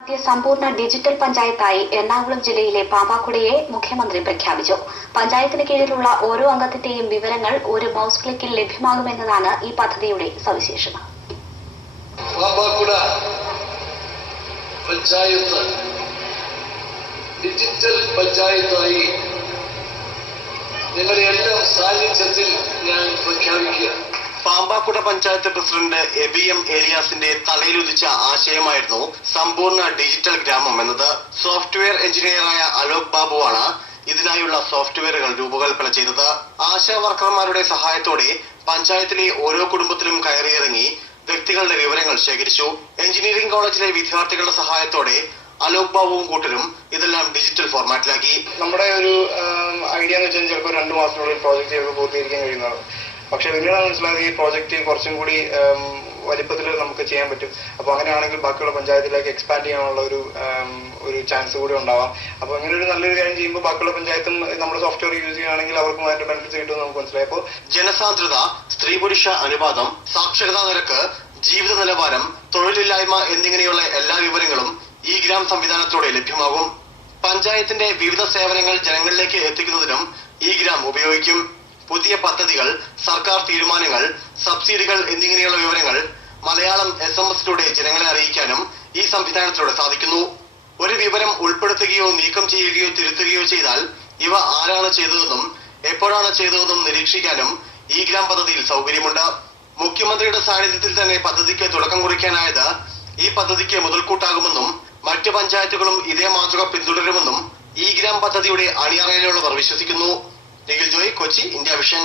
സമ്പൂർണ്ണ ഡിജിറ്റൽ പഞ്ചായത്തായി എറണാകുളം ജില്ലയിലെ പാമ്പാക്കുടയെ മുഖ്യമന്ത്രി പ്രഖ്യാപിച്ചു. പഞ്ചായത്തിന് കീഴിലുള്ള ഓരോ അംഗത്തിന്റെയും വിവരങ്ങൾ ഒരു മൗസ് ക്ലിക്കിൽ ലഭ്യമാകുമെന്നതാണ് ഈ പദ്ധതിയുടെ സവിശേഷത. പാമ്പാക്കുട പഞ്ചായത്ത് ഡിജിറ്റൽ പഞ്ചായത്തായി നിങ്ങളുടെ എല്ലാം സാന്നിധ്യത്തിൽ ഞാൻ പ്രഖ്യാപിക്കുക. പാമ്പാക്കുട പഞ്ചായത്ത് പ്രസിഡന്റ് എബിഎം ഏലിയാസിന്റെ തലയിലുദിച്ച ആശയമായിരുന്നു സമ്പൂർണ്ണ ഡിജിറ്റൽ ഗ്രാമം എന്നത്. സോഫ്റ്റ്വെയർ എഞ്ചിനീയറായ അലോക് ബാബുവാണ് ഇതിനായുള്ള സോഫ്റ്റ്വെയറുകൾ രൂപകൽപ്പന ചെയ്തത്. ആശാ വർക്കർമാരുടെ സഹായത്തോടെ പഞ്ചായത്തിലെ ഓരോ കുടുംബത്തിലും കയറിയിറങ്ങി വ്യക്തികളുടെ വിവരങ്ങൾ ശേഖരിച്ചു. എഞ്ചിനീയറിംഗ് കോളേജിലെ വിദ്യാർത്ഥികളുടെ സഹായത്തോടെ അലോക് ബാബുവും കൂട്ടരും ഇതെല്ലാം ഡിജിറ്റൽ ഫോർമാറ്റിലാക്കി. നമ്മുടെ ഒരു ഐഡിയ എന്ന് വെച്ചാൽ ചിലപ്പോൾ 2 മാസത്തിനുള്ളിൽ പ്രോജക്റ്റ് പൂർത്തീകരിക്കാൻ കഴിയുന്നതാണ്. പക്ഷെ പിന്നീട് മനസ്സിലായത് ഈ പ്രോജക്റ്റ് കുറച്ചും കൂടി വലിപ്പത്തിൽ നമുക്ക് ചെയ്യാൻ പറ്റും. അപ്പോൾ അങ്ങനെയാണെങ്കിൽ ബാക്കിയുള്ള പഞ്ചായത്തിലേക്ക് എക്സ്പാൻഡ് ചെയ്യാനുള്ള ഒരു ചാൻസ് കൂടി ഉണ്ടാവാം. അപ്പോൾ അങ്ങനെ ഒരു നല്ലൊരു കാര്യം ചെയ്യുമ്പോൾ ബാക്കിയുള്ള പഞ്ചായത്തും നമ്മുടെ സോഫ്റ്റ്വെയർ യൂസ് ചെയ്യുകയാണെങ്കിൽ അവർക്കും അതിന്റെ ബെനിഫിറ്റ്സ് കിട്ടുമെന്ന് നമുക്ക് മനസ്സിലായി. അപ്പോൾ ജനസാന്ദ്രത, സ്ത്രീ പുരുഷ അനുപാതം, സാക്ഷരതാ നിരക്ക്, ജീവിത നിലവാരം, തൊഴിലില്ലായ്മ എന്നിങ്ങനെയുള്ള എല്ലാ വിവരങ്ങളും ഈ ഗ്രാം സംവിധാനത്തോടെ ലഭ്യമാകും. പഞ്ചായത്തിന്റെ വിവിധ സേവനങ്ങൾ ജനങ്ങളിലേക്ക് എത്തിക്കുന്നതിനും ഈ ഗ്രാം ഉപയോഗിക്കും. പുതിയ പദ്ധതികൾ, സർക്കാർ തീരുമാനങ്ങൾ, സബ്സിഡികൾ എന്നിങ്ങനെയുള്ള വിവരങ്ങൾ മലയാളം SMS-ലൂടെ ജനങ്ങളെ അറിയിക്കാനും ഈ സംവിധാനത്തിലൂടെ സാധിക്കുന്നു. ഒരു വിവരം ഉൾപ്പെടുത്തുകയോ നീക്കം ചെയ്യുകയോ തിരുത്തുകയോ ചെയ്താൽ ഇവ ആരാണ് ചെയ്തതെന്നും എപ്പോഴാണ് ചെയ്തതെന്നും നിരീക്ഷിക്കാനും ഈ ഗ്രാം പദ്ധതിയിൽ സൗകര്യമുണ്ട്. മുഖ്യമന്ത്രിയുടെ സാന്നിധ്യത്തിൽ തന്നെ പദ്ധതിക്ക് തുടക്കം കുറിക്കാനായത് ഈ പദ്ധതിക്ക് മുതൽക്കൂട്ടാകുമെന്നും മറ്റ് പഞ്ചായത്തുകളും ഇതേ മാതൃക പിന്തുടരുമെന്നും ഈ ഗ്രാം പദ്ധതിയുടെ അണിയറയിലുള്ളവർ വിശ്വസിക്കുന്നു. Nikhil Joy, Kochi, India vision.